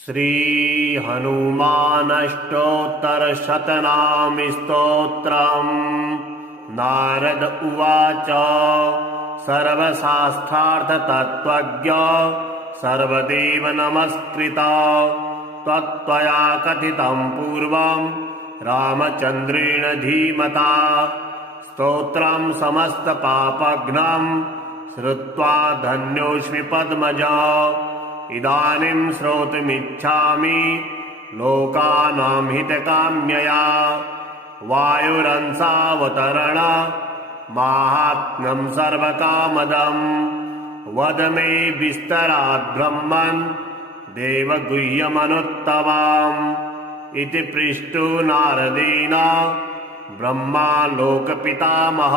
श्री हनुमानष्टोत्तरशतनामि स्तोत्रम्। नारद उवाच सर्वशास्त्रार्थतत्त्वज्ञ सर्वदेव नमस्कृता त्वया कथितं पूर्वं रामचन्द्रेण धीमता स्तोत्रं समस्तपापघ्नं श्रुत्वा धन्योऽस्मि पद्मजा। इदानीं श्रोतुमिच्छामि लोकानां हितकाम्यया वायुरंसावतरण माहात्म्यं सर्वकामदम् वद मे विस्तरात् ब्रह्मन् देवगुह्यमनुत्तमाम् इति पृष्टो नारदेन ब्रह्मा लोकपितामह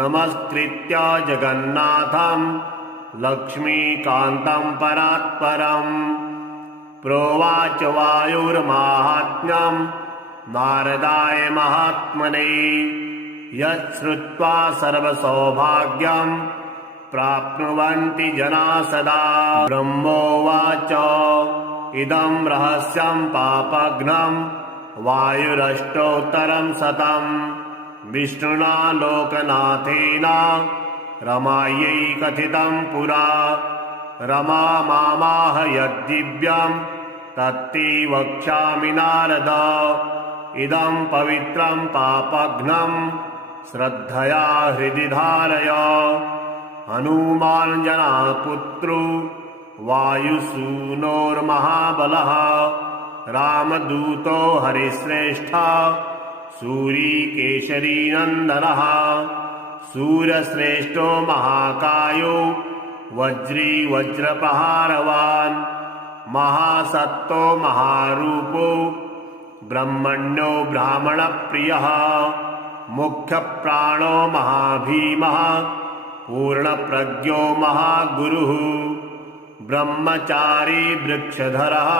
नमस्कृत्य जगन्नाथं लक्ष्मीकान्तं परात्परम् प्रोवाच वायुर्माहात्म्यं नारदाय महात्मने यच्छ्रुत्वा सर्वसौभाग्यं प्राप्नुवन्ति जना सदा। ब्रह्मोवाच इदं रहस्यं पापघ्नं वायुरष्टोत्तरं शतं विष्णुना लोकनाथेन रमायै कथितं पुरा। रमा मामाह यद्दिव्यं तत्ते वक्ष्यामि नारद इदं पवित्रं पापघ्नं श्रद्धया हृदि धारय। हनुमान् जनापुत्रो वायुसूनोर्महाबलः रामदूतो हरिश्रेष्ठः सूरीकेशरीनन्दनः सूरश्रेष्ठो महाकायो वज्री वज्रप्रहारवान् महासत्तो महारूपो ब्रह्मण्यो ब्राह्मणप्रियः मुख्यप्राणो महाभीमः पूर्णप्रज्ञो महागुरुः ब्रह्मचारी वृक्षधरः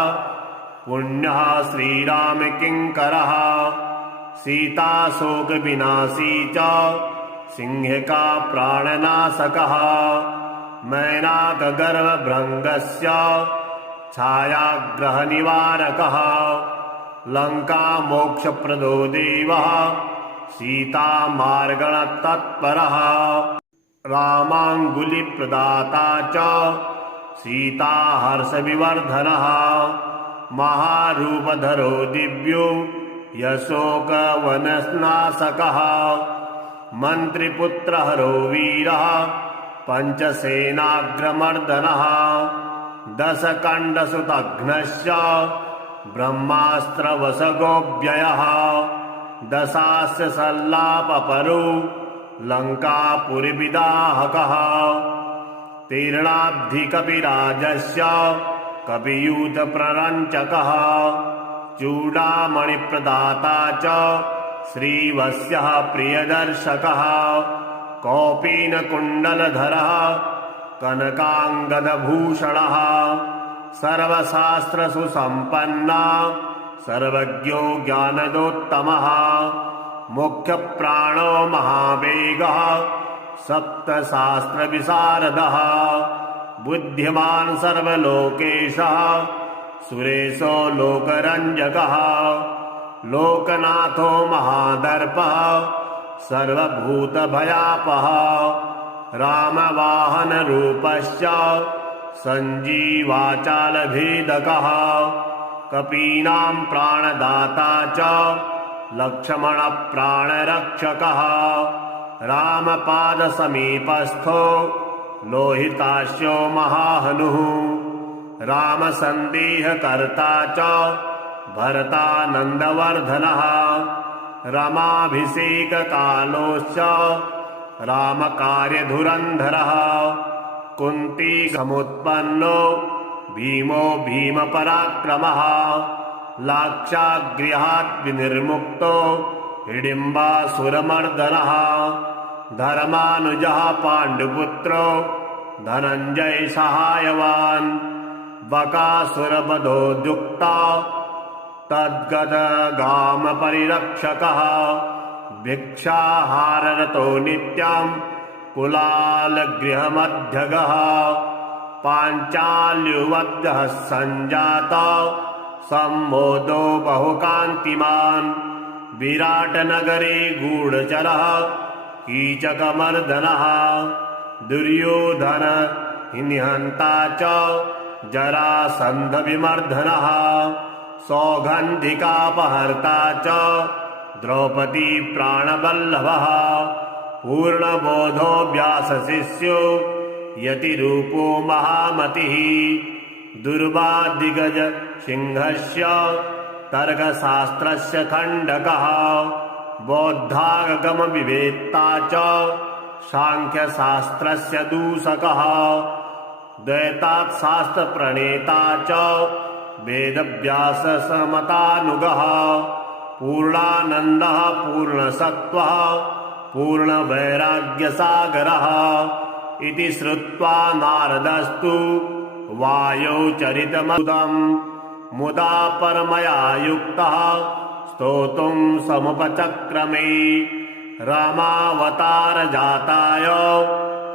पुण्यः श्रीरामकिङ्करः सीताशोकविनाशी च सिंहिका प्राणनाशकः मैनाकगर्वभृङ्गस्य छायाग्रहनिवारकः लङ्कामोक्षप्रदो देवः सीतामार्गणतत्परः रामाङ्गुलिप्रदाता च सीताहर्षविवर्धनः महारूपधरो दिव्यो यशोकवननाशकः मन्त्रिपुत्रहरो वीरः पञ्चसेनाग्रमर्दनः दशकण्डसुतघ्नश्च ब्रह्मास्त्रवशगोऽव्ययः दशास्य सल्लापपरो लङ्कापुरीविदाहकः तीर्णाब्धिकपिराजस्य कपियूथप्ररञ्चकः चूडामणिप्रदाता च श्रीवत्सः प्रियदर्शकः कौपीनकुण्डलधरः कनकाङ्गदभूषणः सर्वशास्त्रसुसम्पन्ना सर्वज्ञो ज्ञानदोत्तमः मुख्यप्राणो महावेगः सप्तशास्त्रविशारदः बुद्धिमान् सर्वलोकेशः सुरेशो लोकरञ्जकः लोकनाथो महादर्पः सर्वभूतभयापः रामवाहनरूपश्च सञ्जीवाचालभेदकः कपीनां प्राणदाता च लक्ष्मणप्राणरक्षकः रामपादसमीपस्थो लोहितास्यो महाहनुः रामसन्देहकर्ता च भरतानन्दवर्धनः रमाभिषेककालोश्च रामकार्यधुरन्धरः कुन्तीसमुत्पन्नो भीमो भीमपराक्रमः लाक्षागृहात् विनिर्मुक्तो हिडिम्बासुरमर्दनः धर्मानुजः पाण्डुपुत्रो धनञ्जय सहायवान् बकासुरवधोद्युक्ता तद्गतगामपरिरक्षकः भिक्षाहाररतो नित्यं कुलालगृहमध्यगः पाञ्चाल्युवद्यः सञ्जात सम्मोदो बहुकान्तिमान् विराटनगरे गूढचरः कीचकमर्दनः दुर्योधन निहन्ता च जरासन्धविमर्दनः सौगन्धिकापहर्ता च द्रौपदी प्राणवल्लभः पूर्णबोधो व्यासशिष्यो यतिरूपो महामतिः दुर्वादिगज सिंहस्य तर्कशास्त्रस्य खण्डकः बौद्धागमविवेत्ता च सांख्यशास्त्रस्य दूषकः द्वैताशास्त्रप्रणेता च वेदव्याससमतानुगः पूर्णानन्दः पूर्णसत्त्वः पूर्णवैराग्यसागरः इति श्रुत्वा नारदस्तु वायौ चरितमद्भुतम् मुदा परमया युक्तः स्तोतुं समुपचक्रमे रामावतारजाताय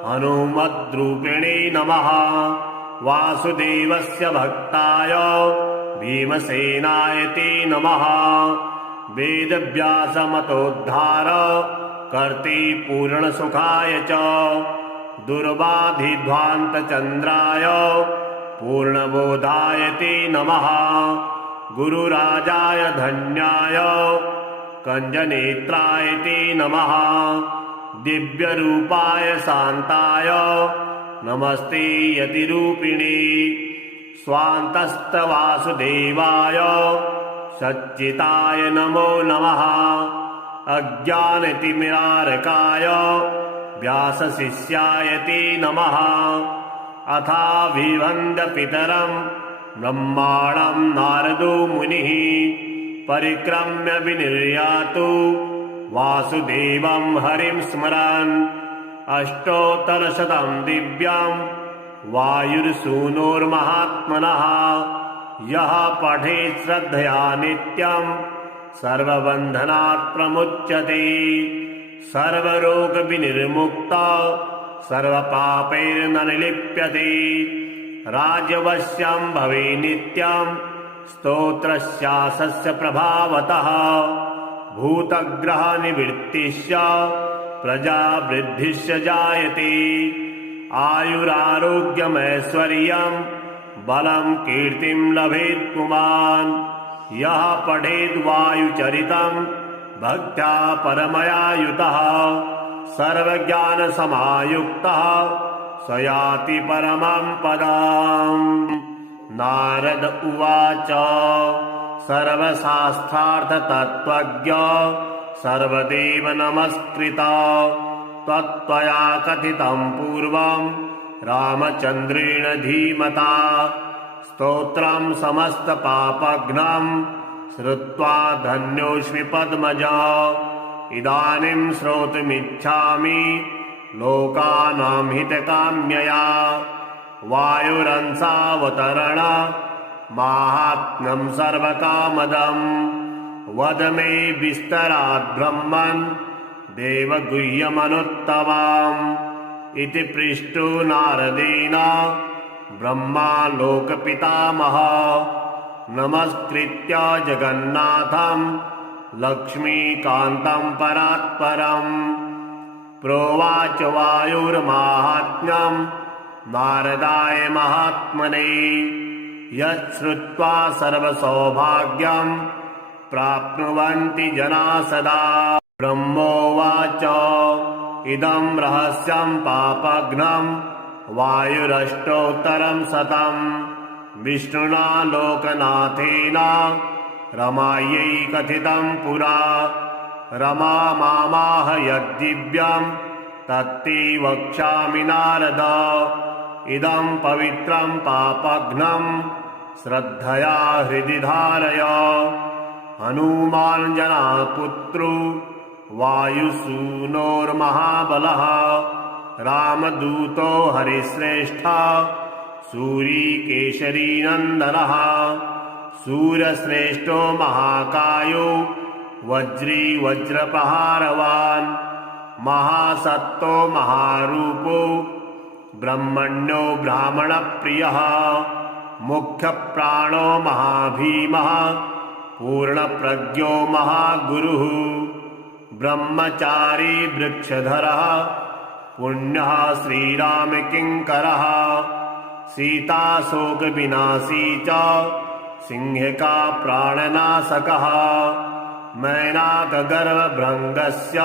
हनुमद्रूपिणे नमः वासुदेवस्य भक्ताय भीमसेनाय ते नमः वेदव्यासमतोद्धार कर्ते पूर्णसुखाय च दुर्वाधिध्वान्तचन्द्राय पूर्णबोधाय ते नमः गुरुराजाय धन्याय कञ्जनेत्राय ते नमः दिव्यरूपाय शान्ताय नमस्ते यतिरूपिणे स्वान्तस्तवासुदेवाय सच्चिताय नमो नमः अज्ञानतिमिरारकाय व्यासशिष्याय ते नमः अथाभिवन्द्यपितरम् ब्रह्माणं नारदो मुनिः परिक्रम्य विनिर्यातु वासुदेवं हरिं स्मरन् अष्टोत्तरशतं दिव्यं वायुर्सूनोर्महात्मनः यः पठेत् श्रद्धया नित्यं सर्वबन्धनात् प्रमुच्यते सर्वरोगविनिर्मुक्ता सर्वपापैर्न निलिप्यते राजवश्यं भवे नित्यं स्तोत्रस्यासस्य प्रभावतः भूतग्रहनिवृत्तिश्च प्रजावृद्धिश्च जायते आयुरारोग्यमैश्वर्यं बलं कीर्तिं लभेत् पुमान् यः पठेद् वायुचरितं भक्त्या परमया युतः सर्वज्ञानसमायुक्तः स याति परमं पदम् नारद उवाच सर्वशास्त्रार्थतत्त्वज्ञ सर्वदेव नमस्कृता त्वया कथितं पूर्वं रामचन्द्रेण धीमता स्तोत्रं समस्तपापघ्नं श्रुत्वा धन्योऽस्मि पद्मजा इदानीं श्रोतुमिच्छामि लोकानां हितकाम्यया वायुरंसावतरण माहात्म्यं सर्वकामदम् वद मे विस्तरात् ब्रह्मन् देवगुह्यमनुत्तमाम् इति पृष्टो नारदेन ब्रह्मा लोकपितामह नमस्कृत्य जगन्नाथं लक्ष्मीकान्तं परात्परम् प्रोवाच वायुर्माहात्म्यं नारदाय महात्मने यच्छ्रुत्वा सर्वसौभाग्यं प्राप्नुवन्ति जना सदा ब्रह्मोवाच इदं रहस्यं पापघ्नं वायुरष्टोत्तरं शतं विष्णुना लोकनाथेन रमायै कथितं पुरा रमा मामाह यद्दिव्यं तत्ते वक्ष्यामि नारद इदं पवित्रं पापघ्नं श्रद्धया हृदि धारय हनुमान् जनापुत्रो वायुसूनोर्महाबलः रामदूतो हरिश्रेष्ठः सूरीकेशरीनन्दनः सूरश्रेष्ठो महाकायो वज्री वज्रप्रहारवान् महासत्तो महारूपो ब्रह्मण्यो ब्राह्मणप्रियः मुख्यप्राणो महाभीमः पूर्णप्रज्ञो महागुरुः ब्रह्मचारी वृक्षधरः पुण्यः श्रीरामकिङ्करः सीताशोकविनाशी च सिंहिका प्राणनाशकः मैनाकगर्भभृङ्गस्य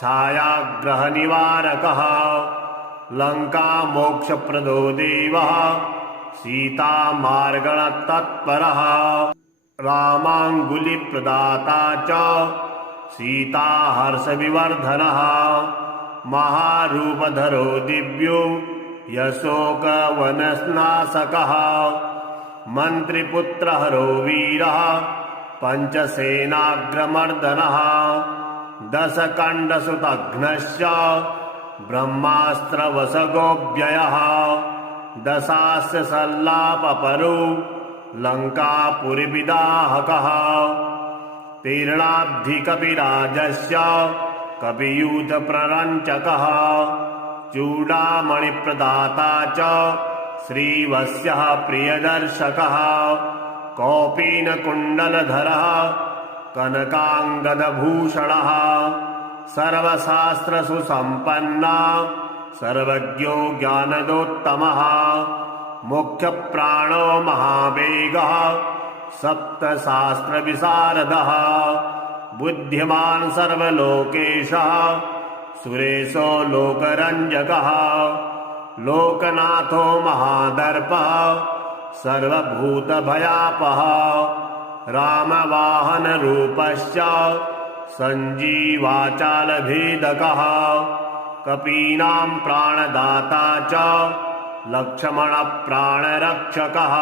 छायाग्रहनिवारकः लङ्कामोक्षप्रदो देवः सीतामार्गणतत्परः रामाङ्गुलिप्रदाता च सीताहर्षविवर्धनः महारूपधरो दिव्यो यशोकवननाशकः मन्त्रिपुत्रहरो वीरः पञ्चसेनाग्रमर्दनः दशकण्डसुतघ्नश्च ब्रह्मास्त्रवशगोऽव्ययः दशास्य सल्लापपरो लङ्कापुरीविदाहकः तीर्णाब्धिकपिराजस्य कपियूथप्ररञ्चकः चूडामणिप्रदाता च श्रीवत्सः प्रियदर्शकः कौपीनकुण्डलधरः कनकाङ्गदभूषणः सर्वशास्त्रसुसम्पन्ना सर्वज्ञो ज्ञानदोत्तमः मुख्यप्राणो महावेगः सप्तशास्त्रविशारदः बुद्धिमान् सर्वलोकेशः सुरेशो लोकरञ्जकः लोकनाथो महादर्पः सर्वभूतभयापः रामवाहनरूपश्च सञ्जीवाचालभेदकः कपीनां प्राणदाता च लक्ष्मणप्राणरक्षकः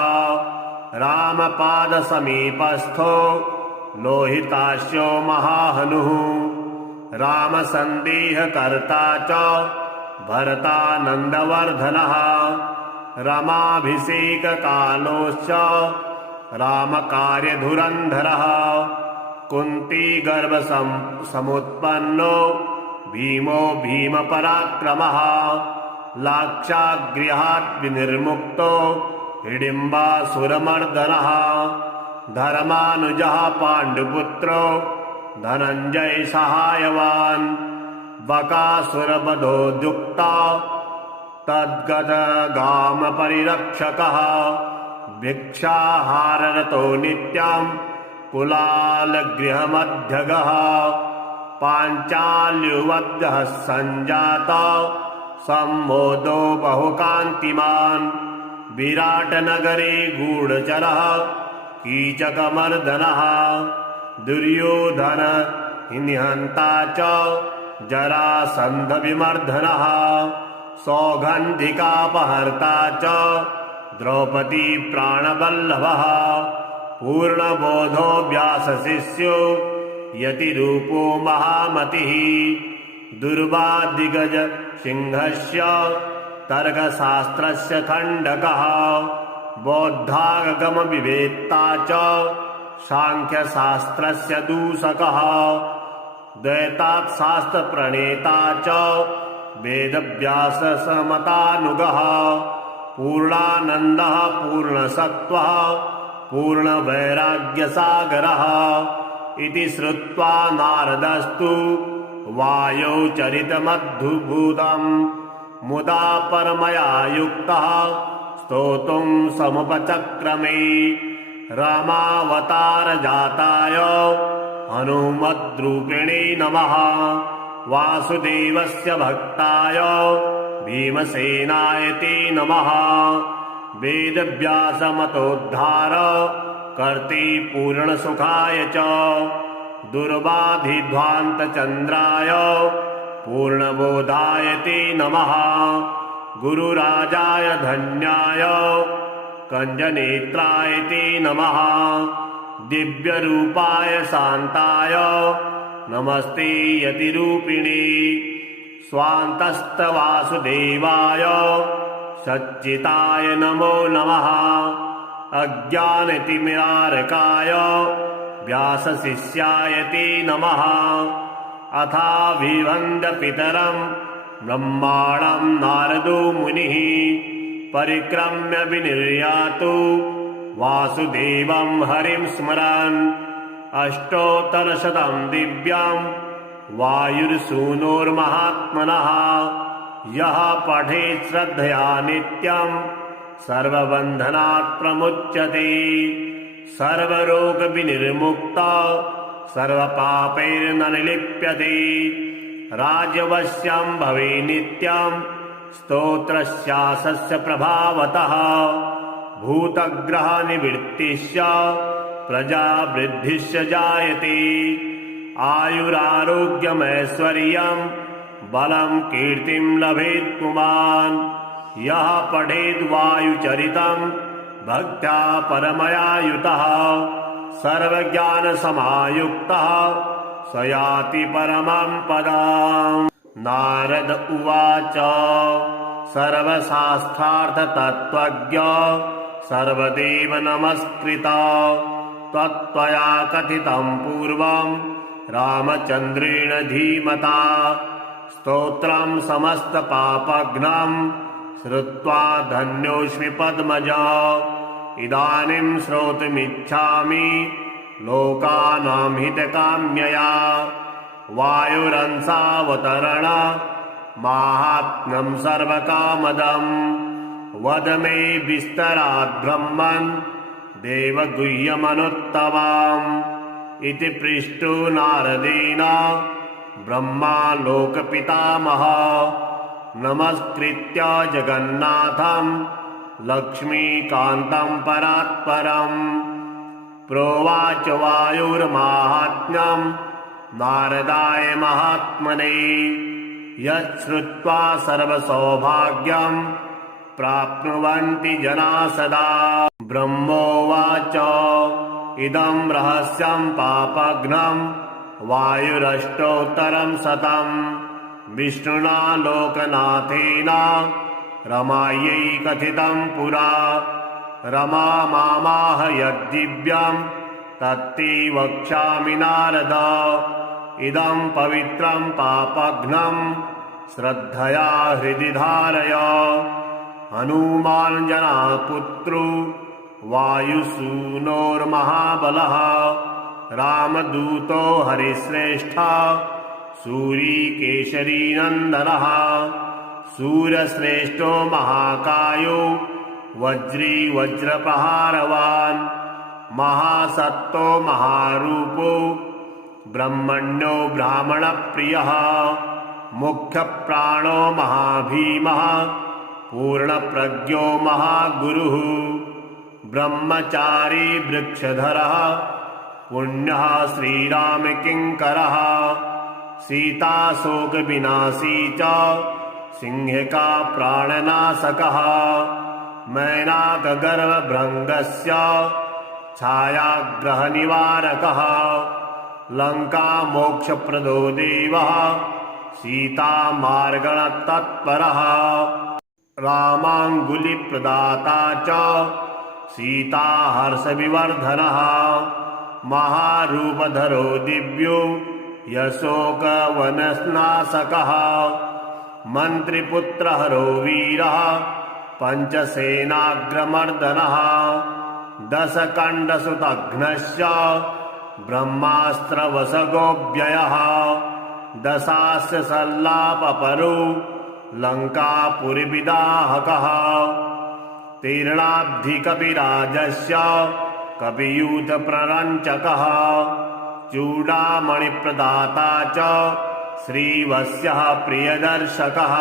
रामपादसमीपस्थो लोहितास्यो महाहनुः रामसन्देहकर्ता च भरतानन्दवर्धनः रमाभिषेककालोश्च रामकार्यधुरन्धरः कुन्तीगर्भसमुत्पन्नो भीमो भीमपराक्रमः लाक्षागृहात् विनिर्मुक्तो हिडिम्बासुरमर्दनः धर्मानुजः पाण्डुपुत्रो धनञ्जय सहायवान् बकासुरवधोद्युक्ता तद्गतगामपरिरक्षकः भिक्षाहाररतो नित्यं कुलालगृहमध्यगः पाञ्चाल्युवद्यः सञ्जाता सम्मोदो बहुकान्तिमान् विराटनगरे गूढचरः कीचकमर्दनः दुर्योधन निहन्ता च जरासन्धविमर्दनः सौगन्धिकापहर्ता च द्रौपदी प्राणवल्लभः पूर्णबोधो व्यासशिष्यो यतिरूपो महामतिः दुर्वादिगज सिंहस्य तर्कशास्त्रस्य खण्डकः बौद्धागमविवेत्ता च सांख्यशास्त्रस्य दूषकः द्वैताशास्त्रप्रणेता च वेदव्याससमतानुगः पूर्णानन्दः पूर्णसत्त्वः पूर्णवैराग्यसागरः इति श्रुत्वा नारदस्तु वायौ चरितमद्भुतं मुदा परमया युक्तः स्तोतुं समुपचक्रमे रामावतारजाताय हनुमद्रूपिणे नमः वासुदेवस्य भक्ताय भीमसेनाय ते नमः वेदव्यासमतोद्धार कर्ते पूर्णसुखाय च दुर्वाधिध्वान्तचन्द्राय पूर्णबोधाय ते नमः गुरुराजाय धन्याय कञ्जनेत्राय ते नमः दिव्यरूपाय शान्ताय नमस्ते यतिरूपिणे स्वान्तस्तवासुदेवाय सच्चिताय नमो नमः अज्ञानतिमिरारकाय व्यासशिष्याय ते नमः अथाभिवन्द्यपितरं ब्रह्माणं नारदो मुनिः परिक्रम्य विनिर्यातु वासुदेवं हरिं स्मरन् अष्टोत्तरशतं दिव्यं वायुर्सूनोर्महात्मनः यः पठेत् श्रद्धया नित्यं सर्वबन्धनात् प्रमुच्यते सर्वरोगविनिर्मुक्तः सर्वपापैर्न निलिप्यते राजवश्यं भवे नित्यं स्तोत्रस्यासस्य प्रभावतः भूतग्रहनिवृत्तिश्च प्रजावृद्धिश्च जायते आयुरारोग्यमैश्वर्यं बलं कीर्तिं लभेत् पुमान् यः पठेद् वायुचरितं भक्त्या परमया युतः सर्वज्ञानसमायुक्तः स याति परमं पदम्। नारद उवाच सर्वशास्त्रार्थतत्त्वज्ञ सर्वदेव नमस्कृता त्वया कथितं पूर्वं रामचन्द्रेण धीमता स्तोत्रं समस्तपापघ्नं श्रुत्वा धन्योऽस्मि पद्मजा इदानीं श्रोतुमिच्छामि लोकानां हितकाम्यया वायुरंसावतरण माहात्म्यं सर्वकामदम् वद मे विस्तरात् ब्रह्मन् देवगुह्यमनुत्तमाम् इति पृष्टो नारदेन ब्रह्मा लोकपितामहः नमस्कृत्य जगन्नाथं लक्ष्मीकान्तं परात्परम् प्रोवाच वायुर्माहात्म्यं नारदाय महात्मने यच्छ्रुत्वा सर्वसौभाग्यं प्राप्नुवन्ति जना सदा। ब्रह्मोवाच इदं रहस्यं पापघ्नं वायुरष्टोत्तरं शतं विष्णुना लोकनाथेन रमायै कथितं पुरा रमा मामाह यद्दिव्यं तत्ते वक्ष्यामि नारद इदं पवित्रं पापघ्नं श्रद्धया हृदि धारय हनुमान् जनापुत्रो वायुसूनोर्महाबलः रामदूतो हरिश्रेष्ठः सूरीकेशरीनन्दनः सूरश्रेष्ठो महाकायो वज्री वज्रप्रहारवान् महासत्तो महारूपो ब्रह्मण्यो ब्राह्मणप्रियः मुख्यप्राणो महाभीमः पूर्णप्रज्ञो महागुरुः ब्रह्मचारी वृक्षधरः पुण्यः श्रीरामकिङ्करः सीताशोकविनाशी च सिंहिका प्राणनाशकः मैनाकगर्भभृङ्गस्य छायाग्रहनिवारकः लङ्कामोक्षप्रदो देवः सीतामार्गणतत्परः रामाङ्गुलिप्रदाता च सीताहर्षविवर्धनः महारूपधरो दिव्यो यशोकवननाशकः मन्त्रिपुत्रहरो वीरः पञ्चसेनाग्रमर्दनः दशकण्डसुतघ्नश्च ब्रह्मास्त्रवशगोऽव्ययः दशास्य सल्लापपरो लङ्कापुरीविदाहकः तीर्णाब्धिकविराजस्य कवियूथप्ररञ्चकः चूडामणिप्रदाता च श्रीवत्सः प्रियदर्शकः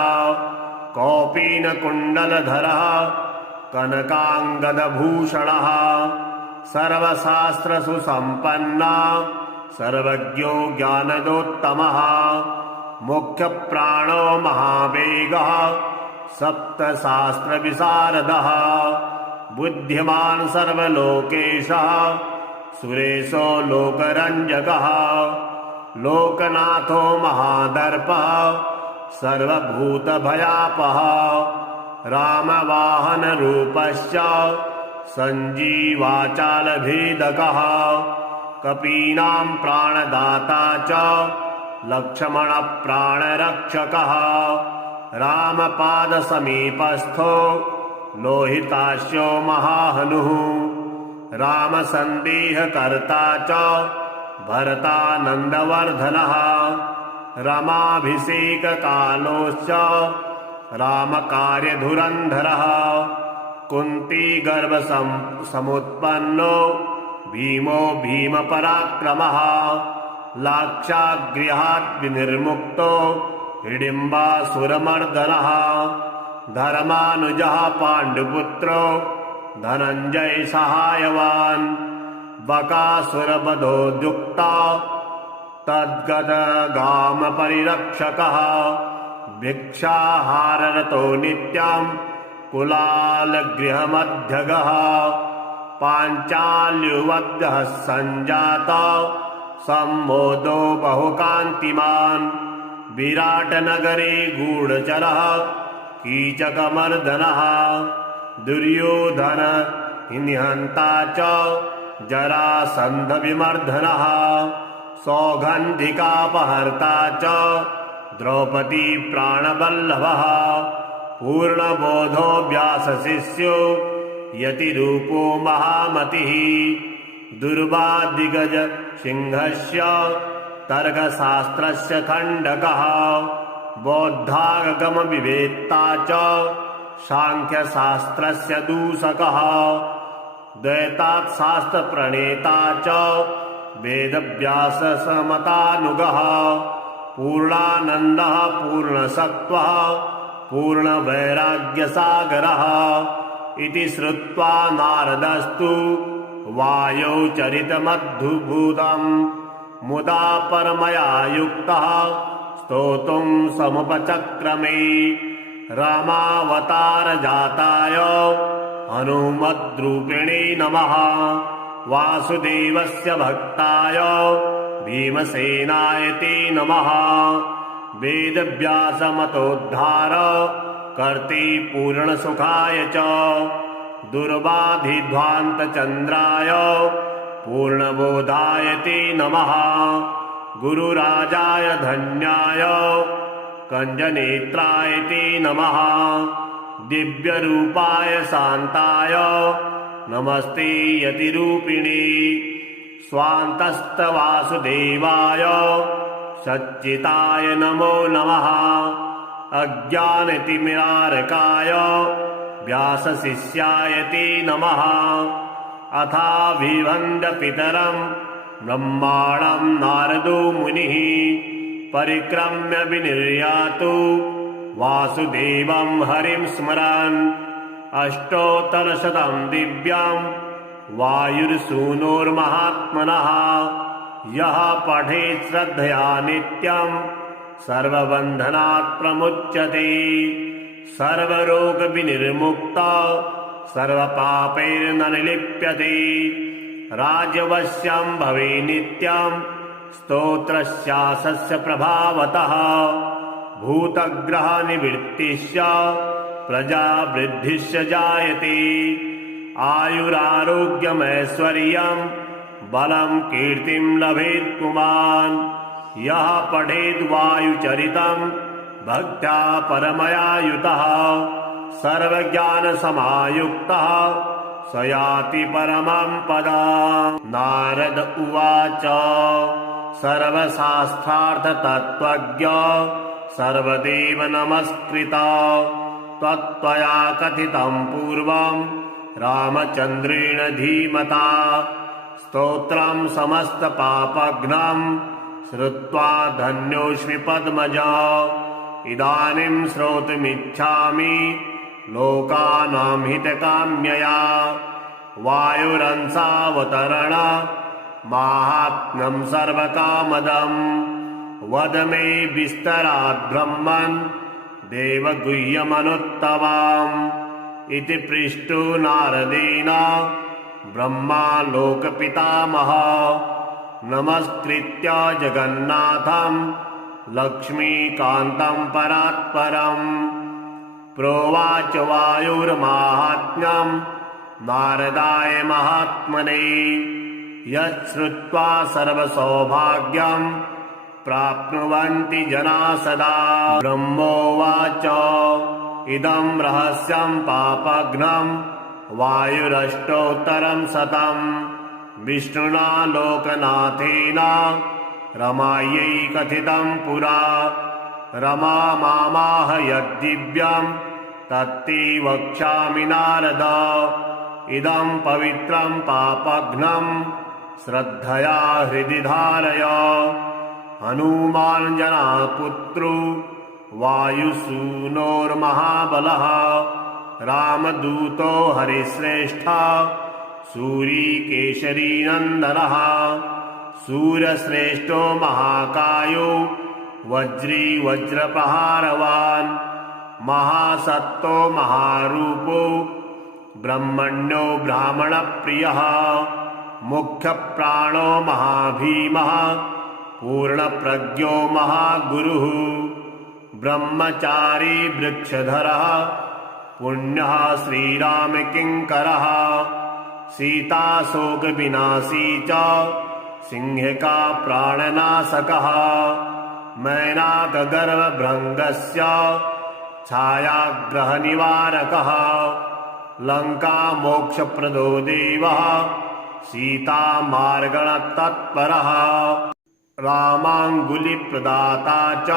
कौपीनकुण्डलधरः कनकाङ्गदभूषणः सर्वशास्त्रसुसम्पन्ना सर्वज्ञो ज्ञानदोत्तमः मुख्यप्राणो महावेगः सप्तशास्त्रविशारदः बुद्धिमान् सर्वलोकेशः सुरेशो लोकरञ्जकः लोकनाथो महादर्पः सर्वभूतभयापः रामवाहनरूपश्च सञ्जीवाचालभेदकः कपीनां प्राणदाता च लक्ष्मणप्राणरक्षकः रामपादसमीपस्थो लोहितास्यो महाहनुः रामसन्देहकर्ता च भरतानन्दवर्धनः रमाभिषेककालोश्च रामकार्यधुरन्धरः कुन्तीगर्भसमुत्पन्नो भीमो भीमपराक्रमः लाक्षागृहात् विनिर्मुक्तो हिडिम्बासुरमर्दनः धर्मानुजः पाण्डुपुत्रो धनञ्जय सहायवान् बकासुरवधोद्युक्ता तद्गतगामपरिरक्षकः भिक्षाहाररतो नित्यं कुलालगृहमध्यगः पाञ्चाल्युवद्यः सञ्जाता सम्मोदो बहुकान्तिमान् विराटनगरे गूढचरः कीचकमर्दनः दुर्योधन निहन्ता च जरासन्धविमर्दनः सौगन्धिकापहर्ता च द्रौपदी प्राणवल्लभः पूर्णबोधो व्यासशिष्यो यतिरूपो महामतिः दुर्वादिगज सिंहस्य तर्कशास्त्रस्य खण्डकः बौद्धागमविवेत्ता च सांख्यशास्त्रस्य दूषकः द्वैताशास्त्रप्रणेता च वेदव्याससमतानुगः पूर्णानन्दः पूर्णसत्त्वः पूर्णवैराग्यसागरः इति श्रुत्वा नारदस्तु वायौ चरितमद्भुतम् मुदा परमया युक्तः स्तोतुं समुपचक्रमे रामावतारजाताय हनुमद्रूपिणे नमः वासुदेवस्य भक्ताय भीमसेनाय ते नमः वेदव्यासमतोद्धार कर्ते पूर्णसुखाय च दुर्वाधिध्वान्तचन्द्राय पूर्णबोधाय ते नमः गुरुराजाय धन्याय कञ्जनेत्राय ते नमः दिव्यरूपाय शान्ताय नमस्ते यतिरूपिणे स्वान्तस्तवासुदेवाय सच्चिताय नमो नमः अज्ञानतिमिरारकाय व्यासशिष्याय ते नमः अथाभिवन्द्यपितरं ब्रह्माणं नारदो मुनिः परिक्रम्य विनिर्यातु वासुदेवं हरिं स्मरन् अष्टोत्तरशतं दिव्यं वायुर्सूनोर्महात्मनः यः पठेत् श्रद्धया नित्यं सर्वबन्धनात् प्रमुच्यते सर्वरोगविनिर्मुक्ता सर्वपापैर्न निलिप्यते राजवश्यं भवे नित्यं स्तोत्रस्यासस्य प्रभावतः भूतग्रहनिवृत्तिश्च प्रजावृद्धिश्च जायते आयुरारोग्यमैश्वर्यं बलं कीर्तिं लभेत् पुमान् यः पठेद् वायुचरितं भक्त्या परमया युतः सर्वज्ञानसमायुक्तः स याति परमं पदम्। नारद उवाच सर्वशास्त्रार्थतत्त्वज्ञ सर्वदेव नमस्कृता त्वया कथितं पूर्वं रामचन्द्रेण धीमता स्तोत्रं समस्तपापघ्नं श्रुत्वा धन्योऽस्मि पद्मजा इदानीं श्रोतुमिच्छामि लोकानां हितकाम्यया वायुरंसावतरण माहात्म्यं सर्वकामदम् वद मे विस्तरात् ब्रह्मन् देवगुह्यमनुत्तमाम् इति पृष्टो नारदेन ब्रह्मा लोकपितामहः नमस्कृत्य जगन्नाथं लक्ष्मीकान्तं परात्परम् प्रोवाच वायुर्माहात्म्यं नारदाय महात्मने यच्छ्रुत्वा सर्वसौभाग्यं प्राप्नुवन्ति जना सदा। ब्रह्मोवाच इदं रहस्यं पापघ्नं वायुरष्टोत्तरं शतं विष्णुना लोकनाथेन रमायै कथितं पुरा। रमा मामाह यद्दिव्यं तत्ते वक्ष्यामि नारद। इदं पवित्रं पापघ्नं श्रद्धया हृदि धारय। हनुमान् जनापुत्रो वायुसूनोर्महाबलः रामदूतो हरिश्रेष्ठः सूरीकेशरीनन्दनः। सूर्यश्रेष्ठो महाकायो वज्री वज्रप्रहारवान् महासत्तो महारूपो ब्रह्मण्यो ब्राह्मणप्रियः। मुख्यप्राणो महाभीमः पूर्णप्रज्ञो महागुरुः। ब्रह्मचारी वृक्षधरः पुण्यः श्रीरामकिङ्करः। सीताशोकविनाशी च सिंहिका प्राणनाशकः। मैनाकगर्वभृङ्गस्य छायाग्रहनिवारकः। लङ्कामोक्षप्रदो देवः सीतामार्गणतत्परः। रामाङ्गुलिप्रदाता च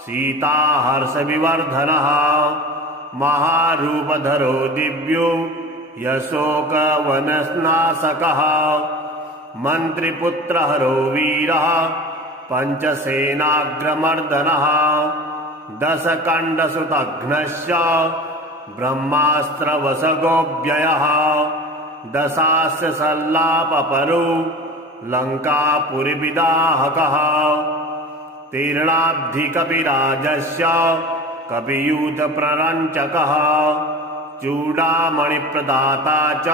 सीताहर्षविवर्धनः। महारूपधरो दिव्यो यशोकवननाशकः। मन्त्रिपुत्रहरो वीरः पञ्चसेनाग्रमर्दनः। दशकण्डसुतघ्नश्च ब्रह्मास्त्रवशगोऽव्ययः। दशास्य सल्लापपरो लङ्कापुरीविदाहकः। तीर्णाब्धिकपिराजस्य कपियूथप्ररञ्चकः। चूडामणिप्रदाता च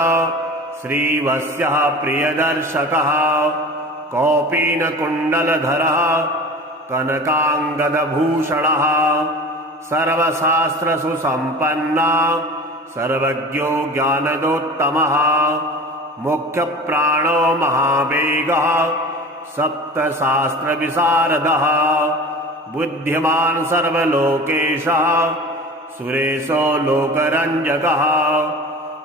श्रीवत्सः प्रियदर्शकः। कौपीनकुण्डलधरः कनकाङ्गदभूषणः। सर्वशास्त्रसु सम्पन्ना सर्वज्ञो ज्ञानदोत्तमः। मुख्यप्राणो महावेगः सप्तशास्त्रविशारदः। बुद्धिमान् सर्वलोकेशः सुरेशो लोकरञ्जकः।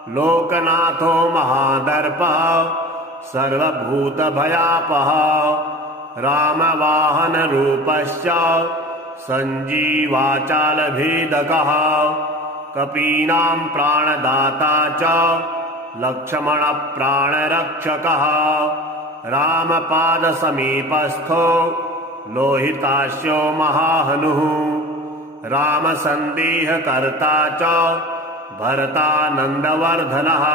लोकनाथो महादर्पः सर्वभूतभयापः। रामवाहनरूपश्च सञ्जीवाचालभेदकः। कपीनां प्राणदाता च लक्ष्मणप्राणरक्षकः। रामपादसमीपस्थो लोहितास्यो महाहनुः। रामसन्देहकर्ता च भरतानन्दवर्धनः।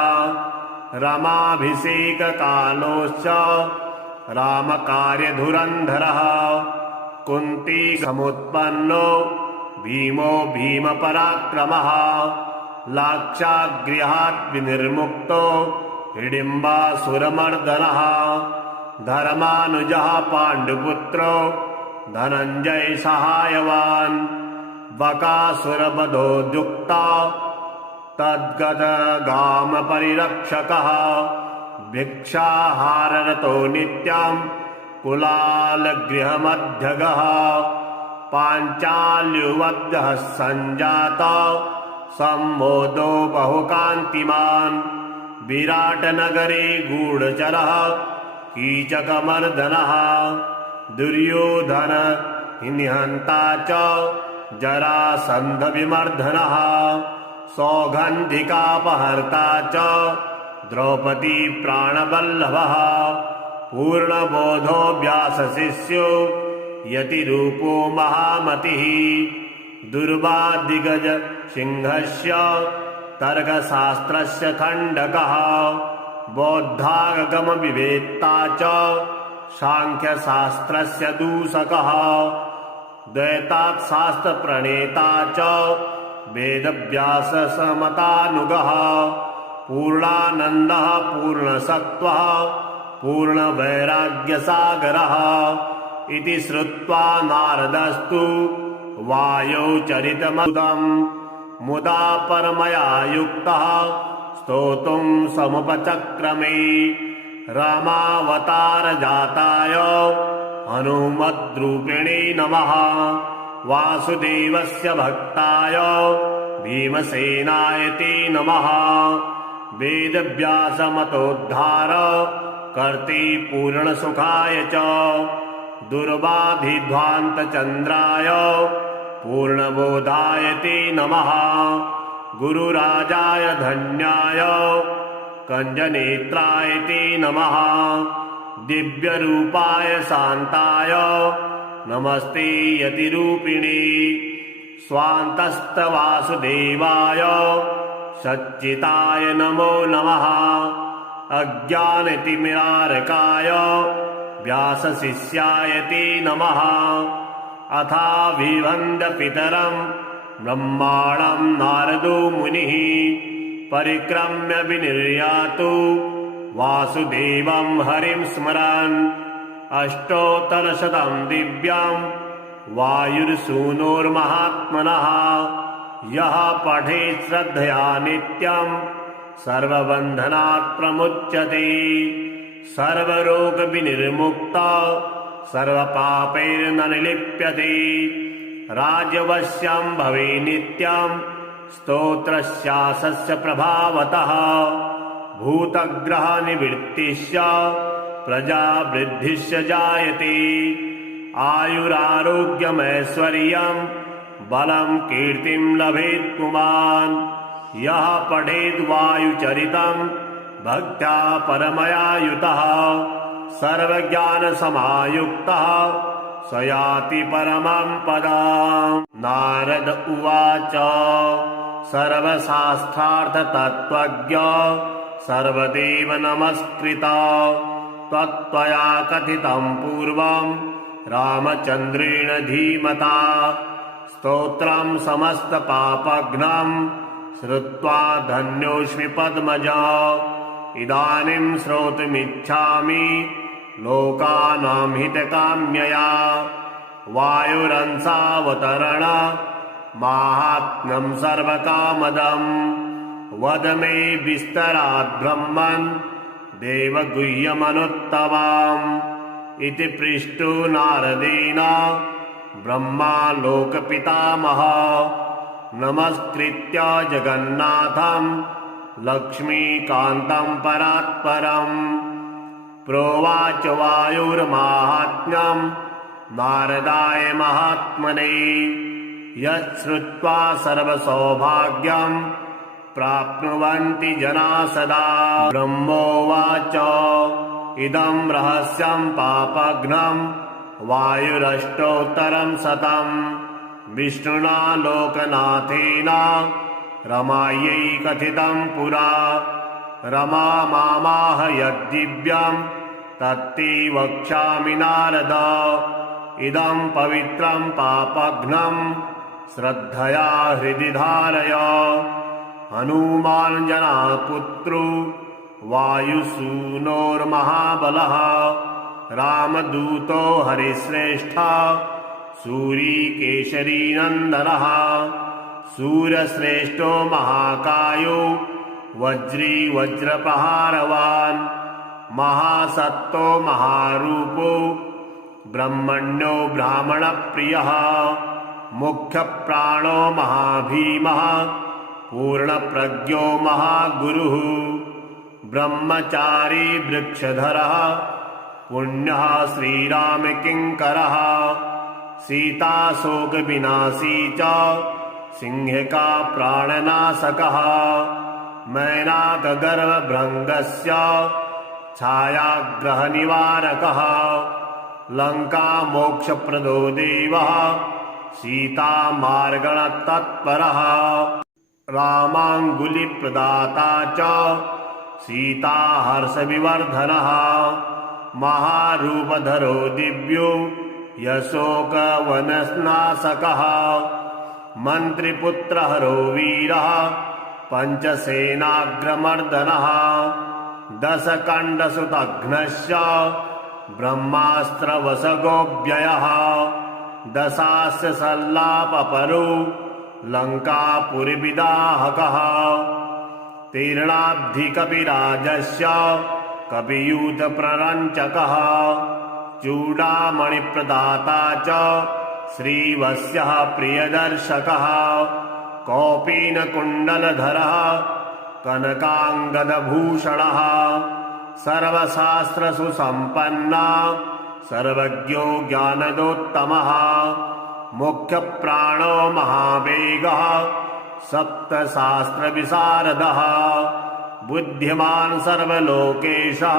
रमाभिषेककालोश्च रामकार्यधुरन्धरः। कुन्ती समुत्पन्नो भीमो भीमपराक्रमः। लाक्षागृहात् विनिर्मुक्तो हिडिम्बासुरमर्दनः। धर्मानुजः पाण्डुपुत्रो धनञ्जय सहायवान्। बकासुरवधोद्युक्ता तद्गतगामपरिरक्षकः। भिक्षाहाररतो नित्यं कुलालगृहमध्यगः। पाञ्चाल्युवद्यः सञ्जाता सम्मोदो बहुकान्तिमान्। विराटनगरे गूढचरः कीचकमर्दनः। दुर्योधन निहन्ता च जरासन्धविमर्दनः। सौगन्धिकापहर्ता च द्रौपदी प्राणवल्लभः। पूर्णबोधो व्यासशिष्यो यतिरूपो महामतिः। दुर्वादिगज सिंहस्य तर्कशास्त्रस्य खण्डकः। बौद्धागमविवेत्ता च सांख्यशास्त्रस्य दूषकः। द्वैताशास्त्रप्रणेता च वेदव्याससमतानुगः। पूर्णानन्दः पूर्णसत्त्वः पूर्णवैराग्यसागरः। इति श्रुत्वा नारदस्तु वायौ चरितमद्भुतम् मुदा परमया युक्तः स्तोतुं समुपचक्रमे। रामावतारजाताय हनुमद्रूपिणे नमः। वासुदेवस्य भक्ताय भीमसेनाय ते नमः। वेदव्यासमतोद्धार कर्ते पूर्णसुखाय च दुर्बाधिध्वान्तचन्द्राय पूर्णबोधाय ते नमः। गुरुराजाय धन्याय कञ्जनेत्राय ते नमः। दिव्यरूपाय शान्ताय नमस्ते यतिरूपिणे। स्वान्तस्तवासुदेवाय सच्चिताय नमो नमः। अज्ञानतिमिरारकाय व्यासशिष्याय ते नमः। अथाभिवन्द्यपितरं ब्रह्माणं नारदो मुनिः परिक्रम्य विनिर्यातु वासुदेवं हरिं स्मरन्। अष्टोत्तरशतं दिव्यं वायुर्सूनोर्महात्मनः यः पठेत् श्रद्धया नित्यं सर्वबन्धनात् प्रमुच्यते। सर्वरोगविनिर्मुक्तः सर्वपापैर्न निलिप्यते। राजवश्यं भवे नित्यं स्तोत्रस्यास्य प्रभावतः। भूतग्रहनिवृत्तिश्च प्रजावृद्धिश्च जायते। आयुरारोग्यमैश्वर्यं बलं कीर्तिं लभेत् पुमान्। यः पठेद् वायुचरितं भक्त्या परमया युतः सर्वज्ञानसमायुक्तः स याति परमं पदम्। नारद उवाच सर्वशास्त्रार्थतत्त्वज्ञ सर्वदेव नमस्कृता त्वया कथितं पूर्वं रामचन्द्रेण धीमता। स्तोत्रं समस्तपापघ्नं श्रुत्वा धन्योऽस्मि पद्मजा। इदानीं श्रोतुमिच्छामि लोकानां हितकाम्यया। वायुरंसावतरण माहात्म्यं सर्वकामदं। वद मे विस्तराद् ब्रह्मन् देवगुह्यमनुत्तमम्। इति पृष्टो नारदेन ब्रह्मा लोकपितामहः। नमस्कृत्य जगन्नाथं लक्ष्मीकान्तं परात्परम्। प्रोवाच वायुर्माहात्म्यं नारदाय महात्मने। यच्छ्रुत्वा सर्वसौभाग्यं प्राप्नुवन्ति जना सदा। ब्रह्मोवाच इदं रहस्यं पापघ्नं वायुरष्टोत्तरं शतं। विष्णुना लोकनाथेन रमायै कथितं पुरा। रमा मामाह यद्दिव्यं तत्ते वक्ष्यामि नारद। इदं पवित्रं पापघ्नं श्रद्धया हृदि धारय। हनुमान् जनापुत्रो वायुसूनोर्महाबलः। रामदूतो हरिश्रेष्ठः सूरीकेशरीनन्दनः। सूरश्रेष्ठो महाकायो वज्री वज्रप्रहारवान्। महासत्तो महारूपो ब्रह्मण्यो ब्राह्मणप्रियः। मुख्यप्राणो महाभीमः पूर्णप्रज्ञो महागुरुः। ब्रह्मचारी वृक्षधरः पुण्यः श्रीरामकिङ्करः। सीताशोकविनाशी च सिंहिका प्राणनाशकः। मैनाकगर्वभृङ्गस्य छायाग्रहनिवारकः। लङ्कामोक्षप्रदो देवः सीतामार्गणतत्परः। रामाङ्गुलिप्रदाता च सीताहर्षविवर्धनः। महारूपधरो दिव्यो यशोकवननाशकः। मन्त्रिपुत्रहरो वीरः पञ्चसेनाग्रमर्दनः। दशकण्डसुतघ्नश्च ब्रह्मास्त्रवशगोऽव्ययः। दशास्य सल्लापपरो लङ्कापुरिविदाहकः। तीर्णाब्धिकपिराजस्य कपियूथप्ररञ्चकः। चूडामणिप्रदाता च श्रीवस्यः प्रियदर्शकः कौपीनकुण्डलधरः कनकाङ्गदभूषणः सर्वशास्त्रसुसम्पन्ना सर्वज्ञो ज्ञानदोत्तमः मुख्यप्राणो महावेगः सप्तशास्त्रविशारदः बुद्धिमान् सर्वलोकेशः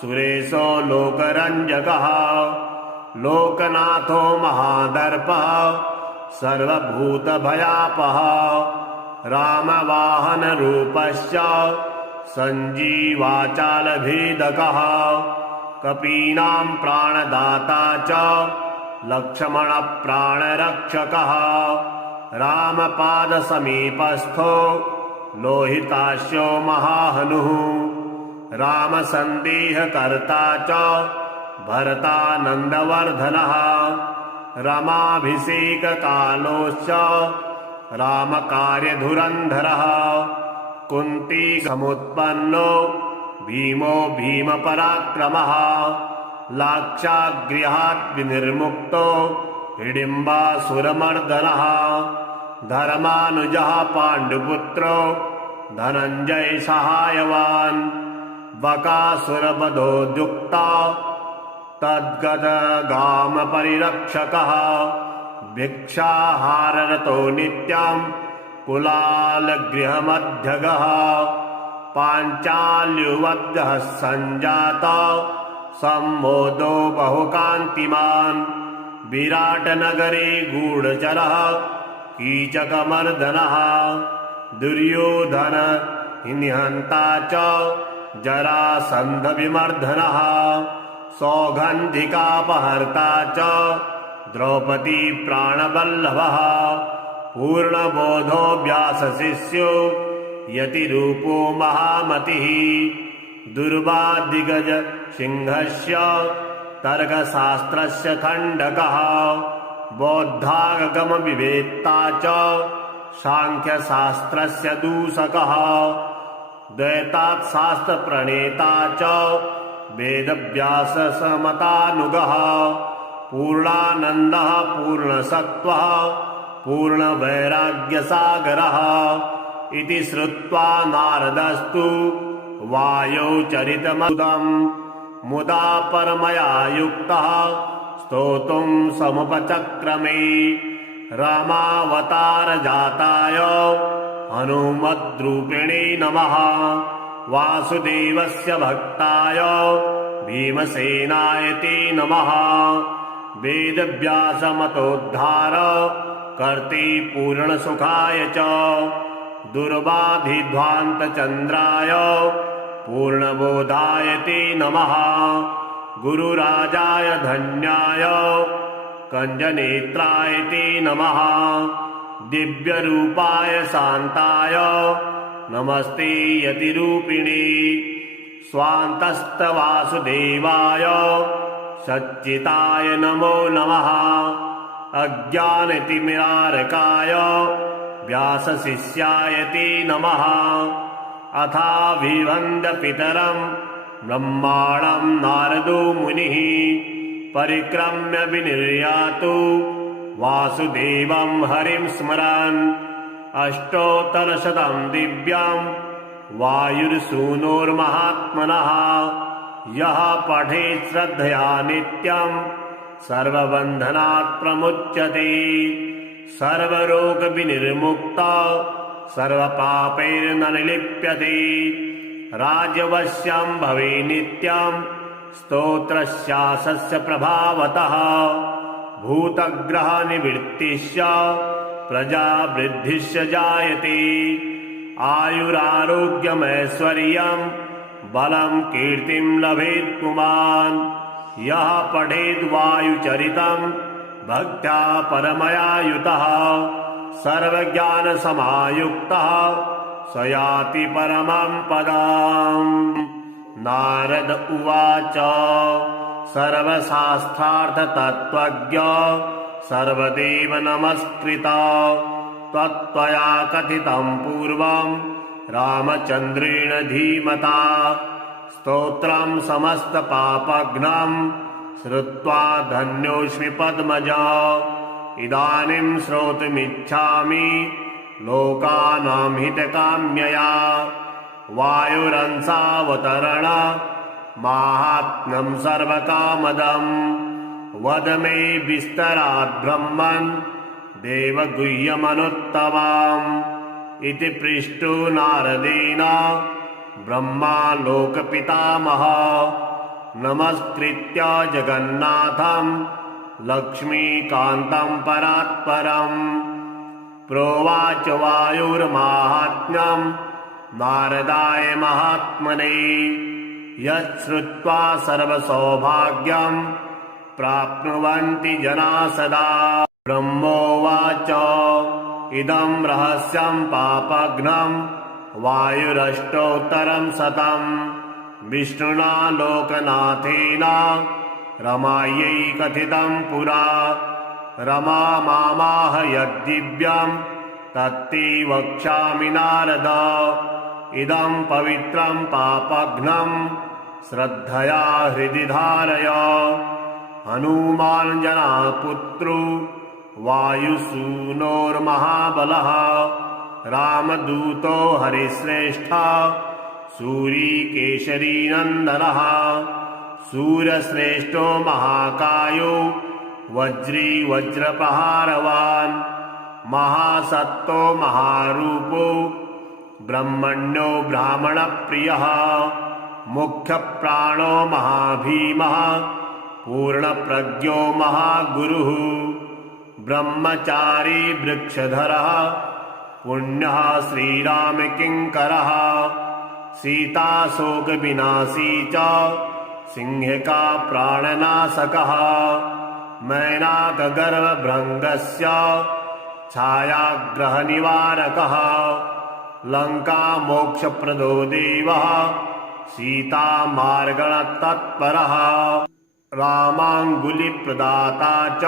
सुरेशो लोकरञ्जकः लोकनाथो महादर्पः सर्वभूतभयापः रामवाहनरूपश्च सञ्जीवाचालभेदकः कपीनां प्राणदाता च लक्ष्मणप्राणरक्षकः रामपादसमीपस्थो लोहिताश्यो महाहनुः रामसन्देहकर्ता च भरतानन्दवर्धनः रमाभिषेककालोश्च रामकार्यधुरन्धरः कुन्तीसमुत्पन्नो भीमो भीमपराक्रमः लाक्षागृहात् विनिर्मुक्तो हिडिम्बासुरमर्दनः धर्मानुजः पाण्डुपुत्रो धनञ्जय सहायवान् बकासुरवधोद्युक्ता तद्गतगामपरिरक्षकः भिक्षाहाररतो नित्यं कुलालगृहमध्यगः पाञ्चाल्युवद्यः सञ्जाता सम्मोदो बहुकान्तिमान् विराटनगरे गूढचरः कीचकमर्दनः दुर्योधन निहन्ता च जरासन्धविमर्दनः सौगन्धिकापहर्ता च द्रौपदी प्राणवल्लभः पूर्णबोधो व्यासशिष्यो यतिरूपो महामतिः दुर्वादिगज सिंहस्य तर्कशास्त्रस्य खण्डकः बौद्धागमविवेत्ता च सांख्यशास्त्रस्य दूषकः द्वैताशास्त्रप्रणेता च वेदव्याससमतानुगः पूर्णानन्दः पूर्णसत्त्वः पूर्णवैराग्यसागरः इति श्रुत्वा नारदस्तु वायौ चरितमद्भुतम् मुदा परमया युक्तः स्तोतुं समुपचक्रमे रामावतारजाताय हनुमद्रूपिणे नमः वासुदेवस्य भक्ताय भीमसेनाय ते नमः वेदव्यासमतोद्धार कर्ते पूर्णसुखाय च दुर्वाधिध्वान्तचन्द्राय पूर्णबोधाय ते नमः गुरुराजाय धन्याय कञ्जनेत्राय ते नमः दिव्यरूपाय शान्ताय नमस्ते यतिरूपिणे स्वान्तस्तवासुदेवाय सच्चिताय नमो नमः अज्ञानतिमिरारकाय व्यासशिष्याय ते नमः अथाभिवन्द्यपितरं ब्रह्माणं नारदो मुनिः परिक्रम्य विनिर्यातु वासुदेवं हरिं स्मरन् अष्टोत्तरशतं दिव्यं वायुर्सूनोर्महात्मनः यः पठेत् श्रद्धया नित्यं सर्वबन्धनात् प्रमुच्यते सर्वरोगविनिर्मुक्ता सर्वपापैर्न निलिप्यते राजवश्यं भवे नित्यं स्तोत्रस्यासस्य प्रभावतः भूतग्रहनिवृत्तिश्च प्रजावृद्धिश्च जायते आयुरारोग्यमैश्वर्यं बलं कीर्तिं लभेत् पुमान् यः पठेद् वायुचरितं भक्त्या परमया युतः सर्वज्ञानसमायुक्तः स याति परमं पदम्। नारद उवाच सर्वशास्त्रार्थतत्त्वज्ञ सर्वदेव नमस्कृता त्वया कथितं पूर्वं रामचन्द्रेण धीमता स्तोत्रं समस्तपापघ्नं श्रुत्वा धन्योऽस्मि पद्मजा। इदानीं श्रोतुमिच्छामि लोकानां हितकाम्यया वायुरंसावतरण माहात्म्यं सर्वकामदम्। वद मे विस्तरात् ब्रह्मन् देवगुह्यमनुत्तमाम्। इति पृष्टो नारदेन ब्रह्मा लोकपितामहः। नमस्कृत्य जगन्नाथं लक्ष्मीकान्तं परात्परम् प्रोवाच वायुर्माहात्म्यं नारदाय महात्मने। यच्छ्रुत्वा सर्वसौभाग्यं प्राप्नुवन्ति जना सदा। ब्रह्मोवाच इदं रहस्यं पापघ्नं वायुरष्टोत्तरं शतं। विष्णुना लोकनाथेन रमायै कथितं पुरा। रमा मामाह यद्दिव्यं तत्ते वक्ष्यामि नारद। इदं पवित्रं पापघ्नं श्रद्धया हृदि धारय। हनुमान् जनापुत्रो वायुसूनोर्महाबलः। रामदूतो हरिश्रेष्ठः सूरीकेशरीनन्दनः। सूरश्रेष्ठो महाकायो वज्री वज्रप्रहारवान्। महासत्तो महारूपो ब्रह्मण्यो ब्राह्मणप्रियः। मुख्यप्राणो महाभीमः पूर्णप्रज्ञो महागुरुः। ब्रह्मचारी वृक्षधरः पुण्यः श्रीरामकिङ्करः। सीताशोकविनाशी च सिंहिका प्राणनाशकः। मैनाकगर्वभृङ्गस्य छायाग्रहनिवारकः। लङ्कामोक्षप्रदो देवः सीतामार्गणतत्परः। रामाङ्गुलिप्रदाता च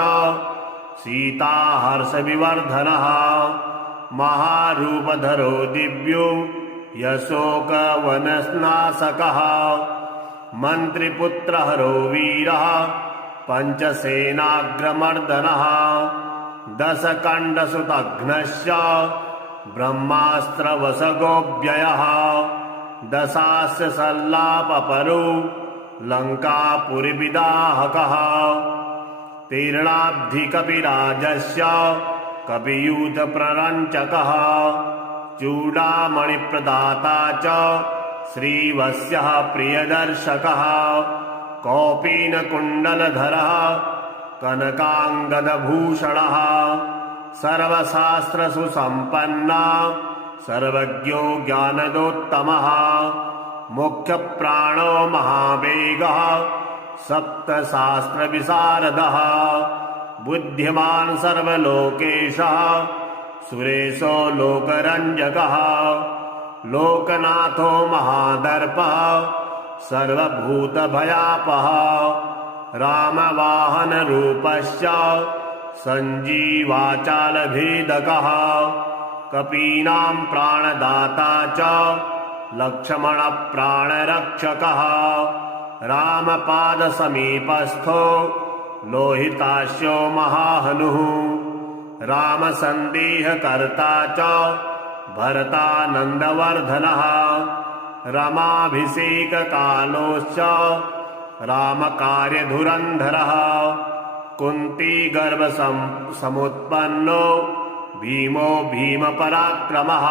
सीताहर्षविवर्धनः। महारूपधरो दिव्यो यशोकवननाशकः। मन्त्रिपुत्रहरो वीरः पञ्चसेनाग्रमर्दनः। दशकण्डसुतघ्नश्च ब्रह्मास्त्रवशगोऽव्ययः। दशास्य सल्लापपरो लङ्कापुरीविदाहकः। तीर्णाब्धिकपिराजस्य कपियूथप्ररञ्चकः। चूडामणिप्रदाता च श्रीवत्सः प्रियदर्शकः। कौपीनकुण्डलधरः कनकाङ्गदभूषणः। सर्वशास्त्रसु सम्पन्ना सर्वज्ञो ज्ञानदोत्तमः। मुख्यप्राणो महावेगः सप्तशास्त्रविशारदः। बुद्धिमान् सर्वलोकेशः सुरेशो लोकरञ्जकः। लोकनाथो महादर्पः सर्वभूतभयापः। रामवाहनरूपश्च सञ्जीवाचालभेदकः। कपीनां प्राणदाता च लक्ष्मणप्राणरक्षकः। रामपादसमीपस्थो लोहितास्यो महाहनुः। रामसन्देहकर्ता च भरतानन्दवर्धनः। रमाभिषेककालोश्च रामकार्यधुरन्धरः। कुन्तीगर्भसमुत्पन्नो भीमो भीमपराक्रमः।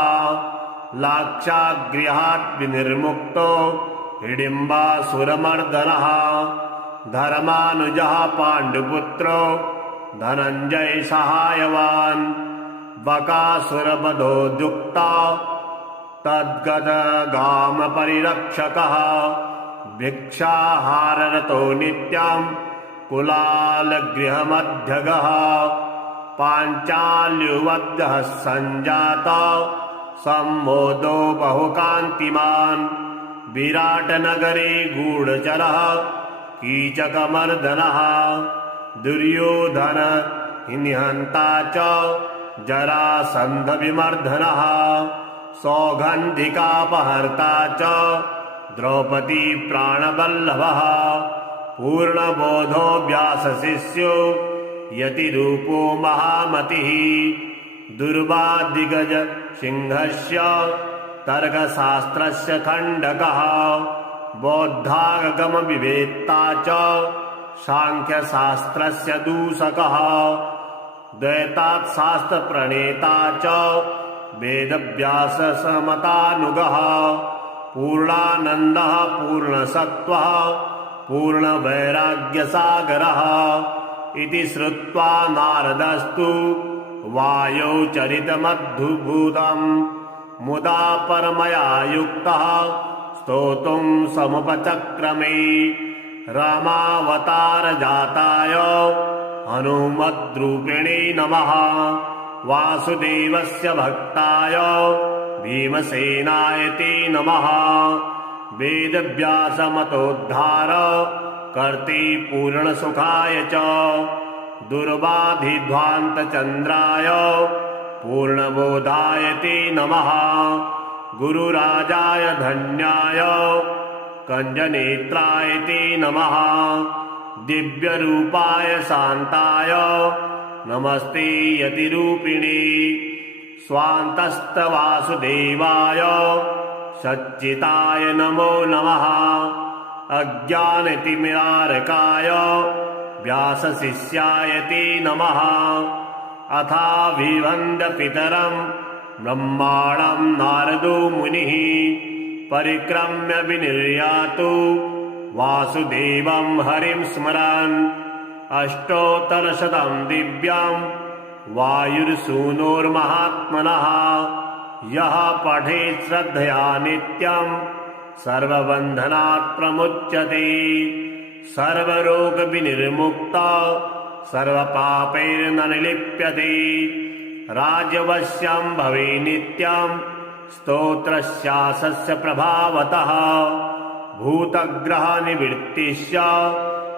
लाक्षागृहात् विनिर्मुक्तो हिडिम्बासुरमर्दनः। धर्मानुजः पाण्डुपुत्रो धनञ्जय सहायवान्। बकासुरवधोद्युक्ता तद्गदगामपरिरक्षकः। भिक्षाहाररतो नित्यं कुलालगृहमध्यगः। पाञ्चाल्युवद्यः सञ्जाता सम्मोदो बहुकान्तिमान्। विराटनगरे गूढचरः कीचकमर्दनः। दुर्योधन निहन्ता च जरासन्धविमर्दनः। सौगन्धिकापहर्ता च द्रौपदी प्राणवल्लभः। पूर्णबोधो व्यासशिष्यो यतिरूपो महामतिः दुर्वादिगज सिंहस्य तर्कशास्त्रस्य खण्डकः बौद्धागमविवेत्ता च सांख्यशास्त्रस्य दूषकः द्वैताशास्त्रप्रणेता च वेदव्याससमतानुगः पूर्णानन्दः पूर्णसत्त्वः पूर्णवैराग्यसागरः इति श्रुत्वा नारदस्तु वायौ चरितमद्भुतं मुदा परमया युक्तः स्तोतुं समुपचक्रमे रामावतारजाताय हनुमद्रूपिणे नमः वासुदेवस्य भक्ताय भीमसेनाय ते नमः वेदव्यासमतोद्धार कर्ते पूर्णसुखाय च दुर्वाधिध्वान्तचन्द्राय पूर्णबोधाय ते नमः गुरुराजाय धन्याय कञ्जनेत्राय ते नमः दिव्यरूपाय शान्ताय नमस्ते यतिरूपिणे स्वान्तस्तवासुदेवाय सच्चिताय नमो नमः अज्ञानतिमिरारकाय व्यासशिष्याय ते नमः अथाभिवन्द्यपितरं ब्रह्माणं नारदो मुनिः परिक्रम्य विनिर्यातु वासुदेवं हरिं स्मरन् अष्टोत्तरशतं दिव्यं वायुर्सूनोर्महात्मनः यः पठेत् श्रद्धया नित्यं सर्वबन्धनात् प्रमुच्यते सर्वरोगविनिर्मुक्तः सर्वपापैर्न निलिप्यते राज्यवश्यं भवे नित्यं स्तोत्रस्यास्य प्रभावतः भूतग्रहनिवृत्तिश्च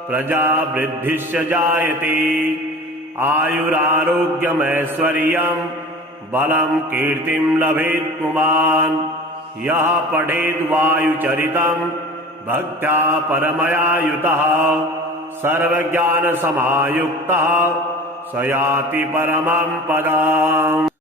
प्रजावृद्धिश्च जायते आयुरारोग्यमैश्वर्यं बलं कीर्तिं लभेत् पुमान् यः पठेत् वायुचरितं भक्त्या परमया युतः सर्वज्ञानसमायुक्तः स याति परमं पदम्।